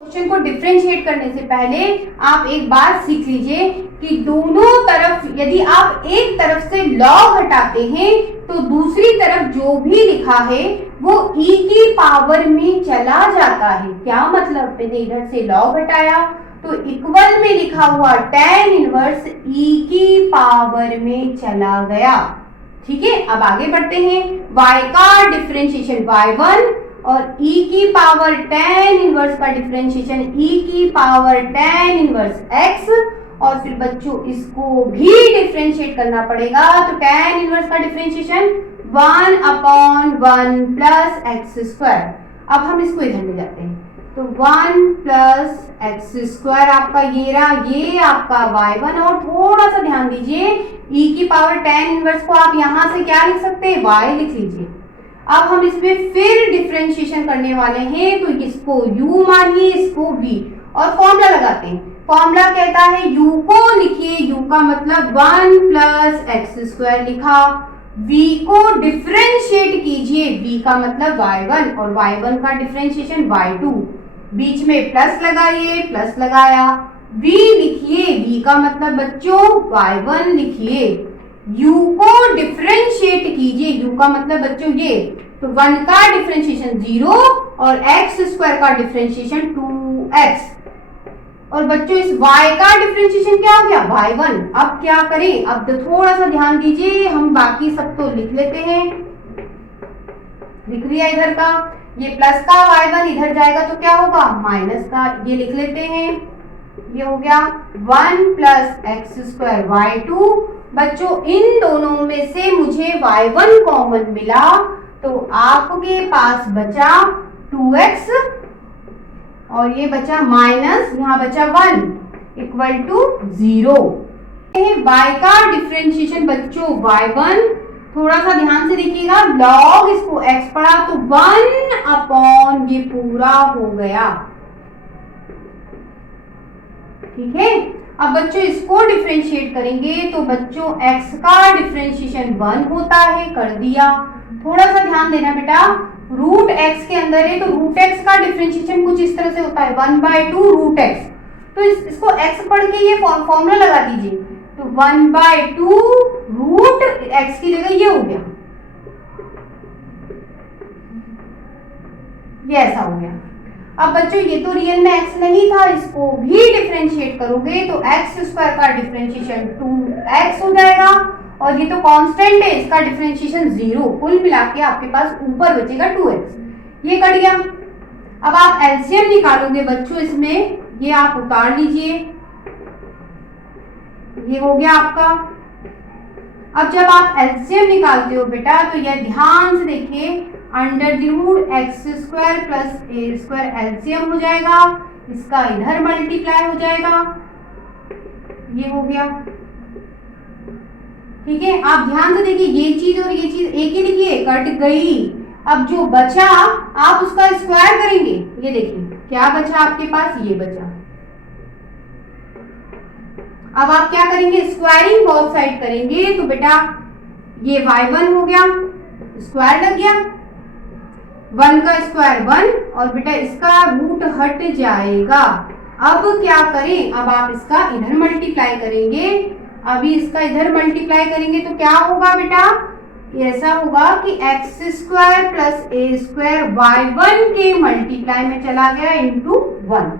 Question को differentiate करने से पहले आप एक बात सीख लीजिए कि दोनों तरफ यदि आप एक तरफ से लॉग हटाते हैं तो दूसरी तरफ जो भी लिखा है वो e की पावर में चला जाता है। क्या मतलब, मैंने इधर से लॉग हटाया तो इक्वल में लिखा हुआ tan इनवर्स e की पावर में चला गया। ठीक है, अब आगे बढ़ते हैं। y का डिफरेंशिएशन y1 और e की पावर tan इनवर्स का डिफरेंशिएशन e की पावर tan इनवर्स x, और फिर बच्चों इसको भी डिफरेंशिएट करना पड़ेगा। तो tan इनवर्स का डिफरेंशिएशन 1/1 प्लस एक्स स्क्वायर। अब हम इसको इधर ले जाते हैं तो 1 प्लस एक्स स्क्वायर आपका ये रहा, ये आपका y1। और थोड़ा सा ध्यान दीजिए, e की पावर tan इनवर्स को आप यहां से क्या लिख सकते हैं, y लिख लीजिए। अब हम इसमें फिर डिफरेंशिएशन करने वाले हैं तो इसको u मानिए, इसको v, और फॉर्मूला लगाते हैं। फॉर्मूला कहता है u को लिखिए, u का मतलब 1 प्लस एक्स स्क्वायर लिखा, v को डिफरेंशिएट कीजिए, v का मतलब y1 और y1 का डिफरेंशिएशन y2, बीच में प्लस लगाइए, प्लस लगाया, v लिखिए, v का मतलब बच्चों y1 लिखिए, u को डिफरेंशिएट कीजिए, u का मतलब बच्चों ये, तो 1 का डिफरेंशिएशन 0 और x स्क्वायर का डिफरेंशिएशन 2x, और बच्चों इस y का डिफरेंशिएशन क्या हो गया, y1। अब क्या करें, अब तो थोड़ा सा ध्यान दीजिए, हम बाकी सब तो लिख लेते हैं। लिख लिया इधर का, ये प्लस का y1 इधर जाएगा तो क्या होगा, माइनस का, ये लिख लेते हैं। ये हो गया 1 प्लस एक्स स्क्वायर y2। बच्चों इन दोनों में से मुझे y1 कॉमन मिला तो आपके पास बचा 2x और ये बचा माइनस, यहाँ बचा 1 इक्वल टू 0। y का डिफरेंशिएशन बच्चों y1, थोड़ा सा ध्यान से देखिएगा, लॉग इसको x पढ़ा तो 1 ये पूरा हो गया। ठीक है, अब बच्चों इसको डिफरेंशिएट करेंगे तो बच्चों x का डिफरेंशिएशन 1 होता है, कर दिया। थोड़ा सा ध्यान देना बेटा, रूट x के अंदर है तो रूट x का डिफरेंशिएशन कुछ इस तरह से होता है 1/2 रूट x। तो इसको x पढ़ के ये फॉर्मूला लगा दीजिए, तो 1/2 रूट x की जगह ये हो गया, ये ऐसा हो गया। अब बच्चों ये तो रियल में x नहीं था, इसको भी डिफरेंशिएट करोगे तो x स्क्वायर का डिफरेंशिएशन 2x हो जाएगा, और ये तो कांस्टेंट है, इसका डिफरेंशिएशन 0। कुल मिला के आपके पास ऊपर बचेगा 2x, ये कट गया। अब आप एलसीएम निकालोगे बच्चों इसमें, ये आप उतार लीजिए, ये हो गया आपका। अब जब आप एलसीएम निकालते हो बेटा तो ये ध्यान से देखिए, under the root x square plus a square LCM हो जाएगा, इसका इधर मल्टीप्लाई हो जाएगा, ये हो गया। ठीक है, आप ध्यान से देखिए, ये चीज और ये चीज एक ही लिखिए, कट गई। अब जो बचा आप उसका स्क्वायर करेंगे, ये देखिए क्या बचा आपके पास, ये बचा। अब आप क्या करेंगे, स्क्वायरिंग बोथ साइड करेंगे तो बेटा ये y1 हो गया, स्क्वायर लग गया, 1 का स्क्वायर 1, और बेटा इसका रूट हट जाएगा। अब क्या करें, अब आप इसका इधर मल्टीप्लाई करेंगे, अभी इसका इधर मल्टीप्लाई करेंगे तो क्या होगा बेटा, ऐसा होगा कि x square plus a square y1 के मल्टीप्लाई में चला गया इंटू 1।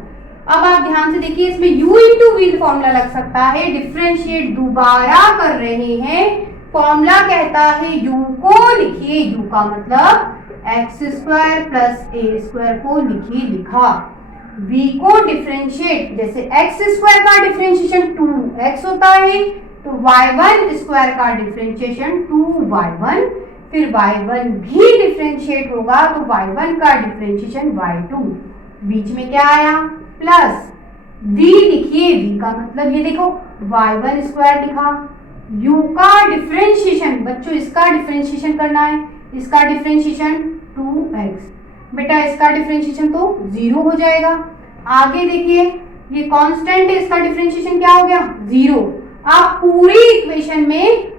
अब आप ध्यान से देखिए, इसमें u इंटू वी फॉर्मूला लग सकता है, डिफरेंशिएट दोबारा कर रहे हैं, फॉर्मूला कहता है u को लिखिए, u का मतलब x square plus a square को लिखिए, लिखा। v को डिफरेंशिएट, जैसे एक्स स्क्वायर का डिफरेंशिएशन 2x होता है तो y1 स्क्वायर का डिफरेंशिएशन 2y1, फिर y1 भी डिफरेंशिएट होगा तो y1 का डिफरेंशिएशन y2, बीच में क्या आया प्लस v लिखिए, v का मतलब ये देखो y1 स्क्वायर लिखा, u का डिफरेंशिएशन बच्चों इसका डिफरेंशिएशन करना है, इसका डिफरेंशिएशन 2x, बेटा इसका डिफरेंशिएशन तो 0 हो जाएगा। आगे देखिए, ये कांस्टेंट है, इसका डिफरेंशिएशन क्या हो गया 0। आप पूरी इक्वेशन में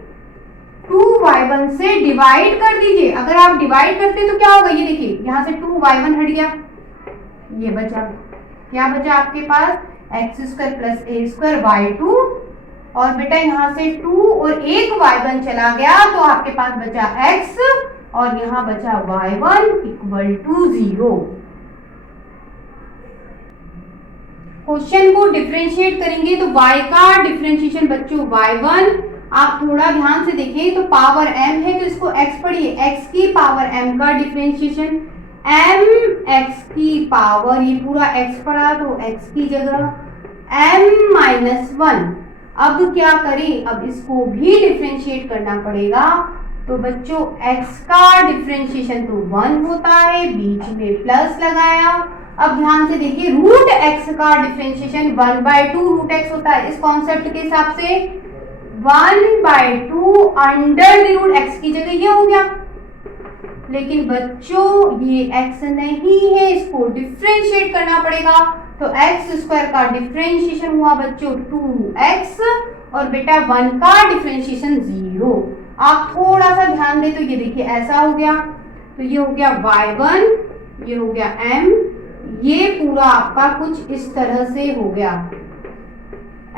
2y1 से डिवाइड कर दीजिए, अगर आप डिवाइड करते तो क्या होगा, ये देखिए यहाँ से 2y1 हट गया, ये बचा। क्या बचा आपके पास, x square plus a square y two, और बेटा यहाँ से 2 और एक y1 चला गया तो आपके पास बचा x और यहाँ बचा y1 इक्वल टू 0। क्वेश्चन को डिफरेंशिएट करेंगे तो y का डिफरेंशिएशन बच्चों y1, आप थोड़ा ध्यान से देखें तो पावर m है तो इसको x पढ़िए, x की पावर m का डिफरेंशिएशन m x की पावर, ये पूरा x पढ़ा तो x की जगह m माइनस 1। अब क्या करें, अब इसको भी डिफरेंशिएट करना पड़ेगा तो बच्चों x का डिफरेंशिएशन तो 1 होता है, बीच में प्लस लगाया। अब ध्यान से देखिए रूट x का डिफरेंशिएशन 1/2 रूट x होता है, इस कॉन्सेप्ट के हिसाब से 1/2 अंडर द रूट x की जगह ये हो गया। लेकिन बच्चों ये x नहीं है, इसको डिफरेंशिएट करना पड़ेगा तो x स्क्वायर का डिफरेंशिएशन हुआ बच्चों 2x और बेटा 1 का डिफरेंशिएशन 0। आप थोड़ा सा ध्यान दे तो ये देखिए ऐसा हो गया, तो ये हो गया y1, ये हो गया m, ये पूरा आपका कुछ इस तरह से हो गया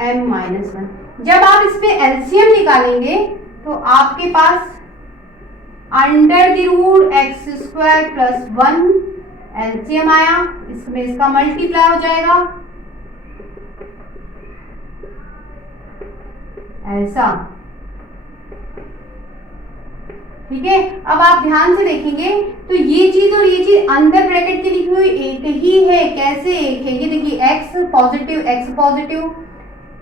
m माइनस 1। जब आप इस पे एलसीएम निकालेंगे तो आपके पास under the root x square plus 1 LCM आया, इसमें इसका मल्टीप्लाई हो जाएगा ऐसा, ठीक है। अब आप ध्यान से देखेंगे तो ये चीज और ये चीज अंदर ब्रैकेट के लिखी हुई एक ही है। कैसे एक है, ये देखिए x पॉजिटिव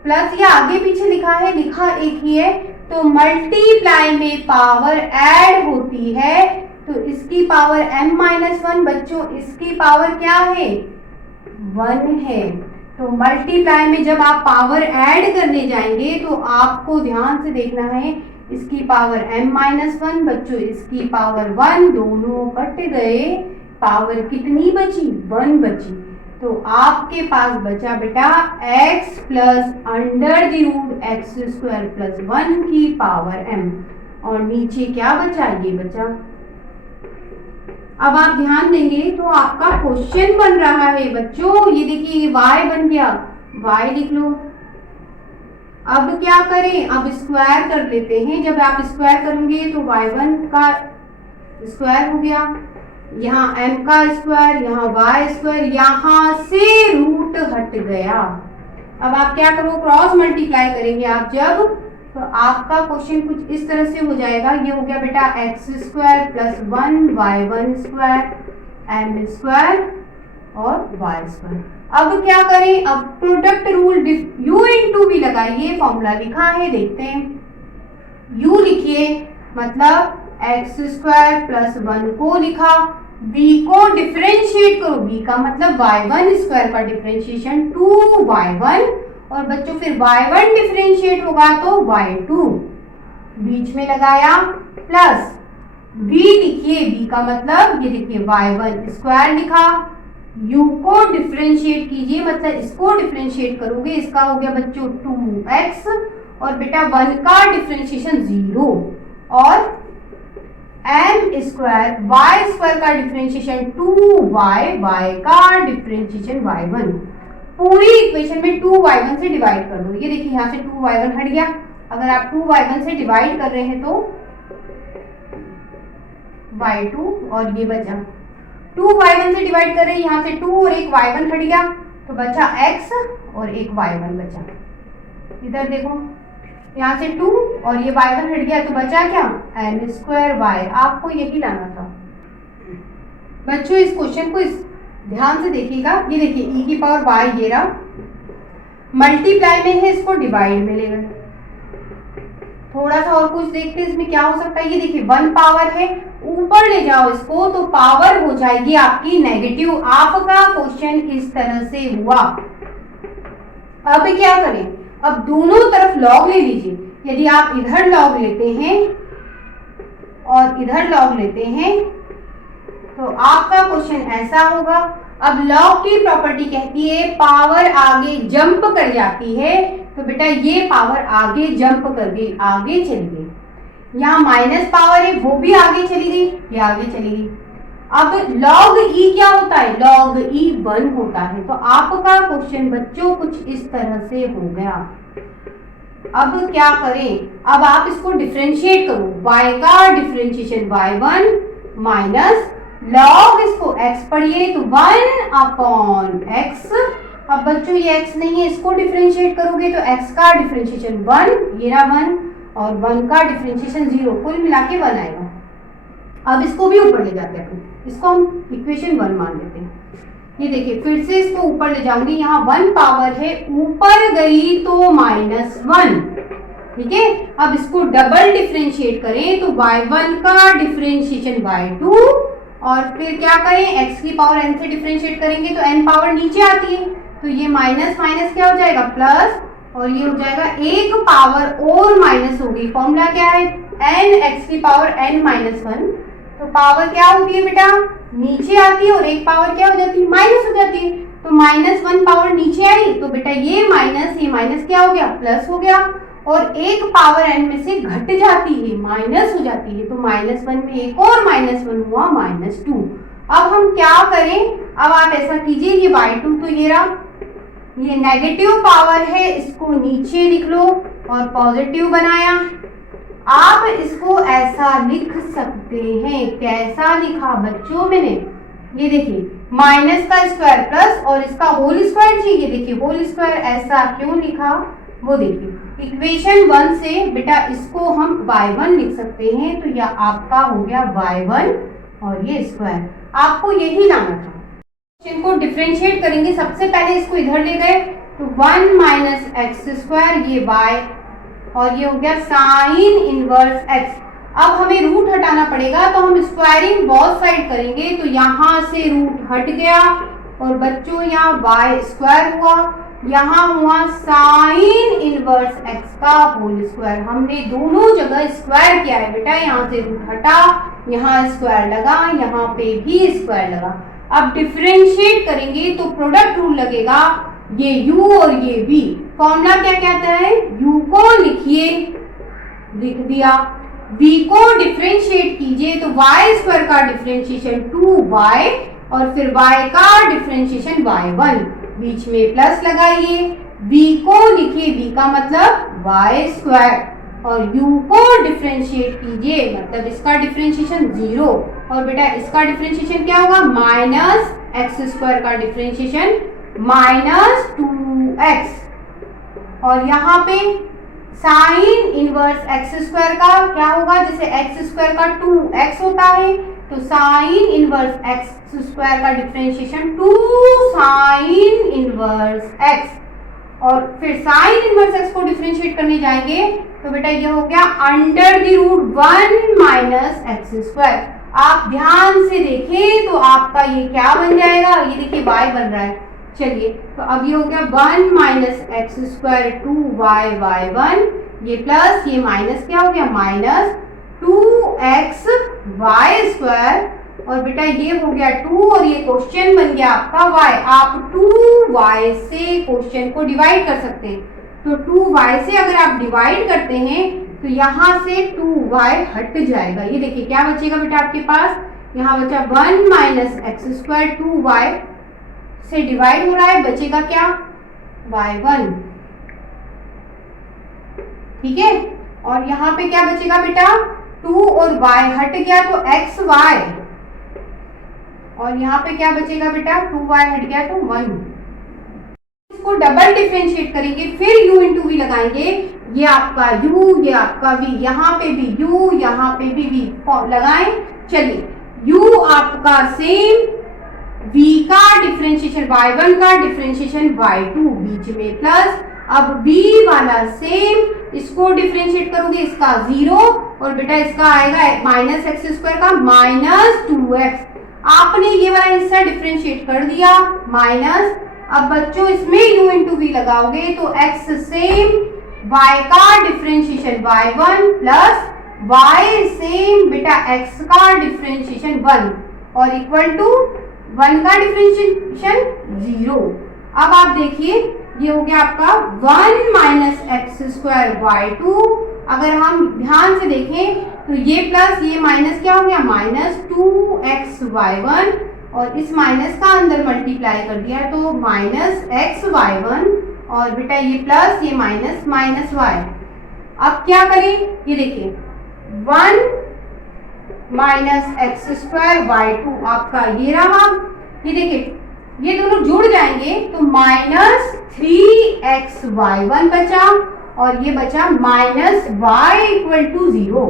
प्लस ये आगे पीछे लिखा है, लिखा एक ही है तो मल्टीप्लाई में पावर ऐड होती है तो इसकी पावर m माइनस 1 बच्चों, इसकी पावर क्या है 1 है। तो मल्टीप्लाई में जब आप पावर ऐड करने जाएंगे तो आपको ध्यान से देखना है, इसकी पावर m माइनस 1 बच्चों, इसकी पावर 1, दोनों कट गए, पावर कितनी बची 1 बची। तो आपके पास बचा बेटा x plus under the root x square plus 1 की पावर m, और नीचे क्या बचा, ये बचा। अब आप ध्यान देंगे तो आपका क्वेश्चन बन रहा है बच्चों, ये देखिए y बन गया, y लिख लो। अब क्या करें, अब स्क्वायर कर लेते हैं, जब आप स्क्वायर करेंगे तो y1 का स्क्वायर हो गया, यहाँ m का स्क्वायर, यहाँ y स्क्वायर, यहाँ से रूट हट गया। अब आप क्या करो, क्रॉस मल्टीप्लाई करेंगे आप जब, तो आपका क्वेश्चन कुछ इस तरह से हो जाएगा। ये हो गया बेटा x square plus 1 y1 square m square और y स्क्वायर। अब क्या करें, अब product rule u into v लगाइए, फॉर्मूला लिखा है देखते हैं। u लिखिए मतलब एक्स स्क्वायर प्लस 1 को लिखा, v को डिफरेंशिएट करो, v का मतलब y1 स्क्वायर का डिफरेंशिएशन 2y1 और बच्चों फिर y1 डिफरेंशिएट होगा तो y2 बीच में लगाया प्लस v लिखिए, v का मतलब ये देखिए y1 स्क्वायर लिखा, u को डिफरेंशिएट कीजिए मतलब इसको डिफरेंशिएट करोगे, इसका हो गया बच्चों 2x और बेटा 1 का डिफरेंशिएशन 0 और m स्क्वायर y स्क्वायर का डिफरेंशिएशन 2y, y का डिफरेंशिएशन y1। पूरी इक्वेशन में 2y1 से डिवाइड कर दो, ये देखिए यहाँ से 2y1 हट गया। अगर आप 2y1 से डिवाइड कर रहे हैं तो y2 और ये बचा, 2y1 से डिवाइड कर रहे हैं, यहाँ से 2 और एक y1 हट गया तो बचा x और एक y1 बचा। इधर देखो यहाँ से 2 और ये y1 हट गया तो बचा क्या m स्क्वायर y। आपको यही लाना था बच्चों। इस क्वेश्चन को ध्यान से देखिएगा, ये देखिए e की पावर y ये रहा, मल्टीप्लाई में है, इसको डिवाइड में ले गए। थोड़ा सा और कुछ देखते हैं इसमें क्या हो सकता है। ये देखिए 1 पावर है, ऊपर ले जाओ इसको तो पावर हो जाएगी आपकी नेगेटिव। आपका क्वेश्चन इस तरह से हुआ। अब क्या करें, अब दोनों तरफ लॉग ले लीजिए। यदि आप इधर लॉग लेते हैं और इधर लॉग लेते हैं तो आपका क्वेश्चन ऐसा होगा। अब लॉग की प्रॉपर्टी कहती है पावर आगे जंप कर जाती है, तो बेटा ये पावर आगे जंप कर गई, आगे चली गई। यहाँ माइनस पावर है वो भी आगे चली गई, ये आगे चली गई। अब log e क्या होता है, log e 1 होता है। तो आपका क्वेश्चन बच्चों कुछ इस तरह से हो गया। अब क्या करें, अब आप इसको डिफरेंशिएट करो, y का डिफरेंशिएशन y1 माइनस log इसको x पढ़िए तो 1 अपॉन x। अब बच्चों ये x नहीं है, इसको डिफरेंशिएट करोगे तो x का डिफरेंशिएशन 1, ये रहा 1, और 1 का डिफरेंशिएशन 0, कुल मिला के 1 आएगा। अब इसको भी ऊपर ले जाते हैं, इसको हम इक्वेशन 1 मान लेते हैं। ये देखिए फिर से इसको ऊपर ले जाऊंगी, यहाँ 1 पावर है, ऊपर गई तो -1, ठीक है। अब इसको डबल डिफरेंशिएट करें तो y1 का डिफरेंशिएशन y2, और फिर क्या करें, x की पावर n से डिफरेंशिएट करेंगे तो n पावर नीचे आती है, तो ये माइनस माइनस क्या हो जाएगा प्लस, और ये हो जाएगा एक पावर और माइनस हो गई। फॉर्मूला क्या है, n x की पावर n माइनस 1, तो पावर क्या होती है बेटा, नीचे आती है, और एक पावर क्या हो जाती है, माइनस हो जाती है। तो -1 पावर नीचे आई तो बेटा ये माइनस क्या हो गया, प्लस हो गया, और एक पावर n में से घट जाती है, माइनस हो जाती है, तो -1 में एक और -1 हुआ -2। अब हम क्या करें, अब आप ऐसा कीजिए, ये y2 तो ये रहा, ये नेगेटिव पावर है, इसको नीचे लिख लो और पॉजिटिव बनाया। आप इसको ऐसा लिख सकते हैं, कैसा लिखा बच्चों मैंने, ये देखिए माइनस का स्क्वायर प्लस और इसका होल स्क्वायर चाहिए, देखिए होल स्क्वायर, ऐसा क्यों लिखा वो देखिए। इक्वेशन 1 से बेटा इसको हम y1 लिख सकते हैं, तो यह आपका हो गया y1 और ये स्क्वायर, आपको यही लाना था। इनको डिफरेंशिएट करेंगे, सबसे पहले इसको इधर ले गए तो 1 माइनस एक्स स्क्वायर, ये y, और ये हो गया साइन इनवर्स x। अब हमें रूट हटाना पड़ेगा, तो हम स्क्वायरिंग बोथ साइड करेंगे, तो यहाँ से रूट हट गया और बच्चों यहाँ y स्क्वायर हुआ, यहाँ हुआ साइन इनवर्स x का होल स्क्वायर। हमने दोनों जगह स्क्वायर किया है बेटा, यहाँ से रूट हटा, यहाँ स्क्वायर लगा, यहाँ पे भी स्क्वायर लगा। अब डिफरेंशिएट करेंगे तो प्रोडक्ट रूल लगेगा, ये u और ये v। फॉर्मूला क्या कहता है, u को लिखिए, लिख दिया, v को डिफरेंशिएट कीजिए तो y स्क्वायर का डिफरेंशिएशन 2y, और फिर y का डिफरेंशिएशन y1, बीच में प्लस लगाइए, v को लिखिए, v का मतलब y स्क्वायर, और u को डिफरेंशिएट कीजिए, मतलब इसका डिफरेंशिएशन 0, और बेटा इसका डिफरेंशिएशन क्या होगा, माइनस एक्स स्क्वायर का डिफरेंशिएशन -2x, और यहाँ पे साइन इनवर्स एक्स स्क्वायर का क्या होगा, जैसे एक्स स्क्वायर का 2x होता है, तो साइन इनवर्स एक्स स्क्वायर का डिफरेंशिएशन 2 साइन इनवर्स x, और फिर साइन इनवर्स x को डिफरेंशिएट करने जाएंगे तो बेटा ये हो गया under the root 1 minus x square. आप ध्यान से देखें तो आपका ये क्या बन जाएगा, ये देखिए y बन रहा है। चलिए तो अब ये हो गया 1 minus x square 2y y1, ये प्लस ये माइनस क्या हो गया, माइनस 2x y स्क्वायर, और बेटा ये हो गया 2 और ये क्वेश्चन बन गया आपका y। आप 2y से क्वेश्चन को डिवाइड कर सकते हैं, तो 2y से अगर आप डिवाइड करते हैं तो यहाँ से 2y हट जाएगा, ये देखिए क्या बचेगा बेटा आपके पास, यहाँ बचा 1 माइनस एक्स स्क्वायर 2y से डिवाइड हो रहा है, बचेगा क्या, y1, ठीक है। और यहाँ पे क्या बचेगा बेटा, 2 और y हट गया तो xy, और यहाँ पे क्या बचेगा बेटा, 2y हट गया तो 1। इसको डबल डिफरेंशिएट करेंगे, फिर u इंटू वी लगाएंगे, ये आपका u, ये आपका v, यहाँ पे भी u, यहाँ पे भी v लगाएं। चलिए u आपका सेम, v का डिफरेंशिएशन y1 का डिफरेंशिएशन y2, बीच में प्लस, अब v वाला सेम, इसको डिफरेंशिएट करोगे इसका 0, और बेटा इसका आएगा माइनस एक्स स्क्वायर का -2x। आपने ये वाला हिस्सा डिफरेंशिएट कर दिया माइनस, अब बच्चों इसमें u इंटू वी लगाओगे तो x सेम, y का differentiation y1 plus y same बेटा x का डिफरेंशिएशन 1, और इक्वल टू 1 का डिफरेंशिएशन 0। अब आप देखिए ये हो गया आपका 1 माइनस एक्स स्क्वायर y2। अगर हम ध्यान से देखें तो ये प्लस ये माइनस क्या हो गया, माइनस 2xy1, और इस माइनस का अंदर मल्टीप्लाई कर दिया तो माइनस xy1, और बेटा ये प्लस ये माइनस माइनस y। अब क्या करें, ये देखिए 1 माइनस एक्स स्क्वायर y2 आपका ये रहा, ये देखिए ये दोनों जुड़ जाएंगे तो माइनस 3xy1 बचा, और ये बचा माइनस y इक्वल टू 0।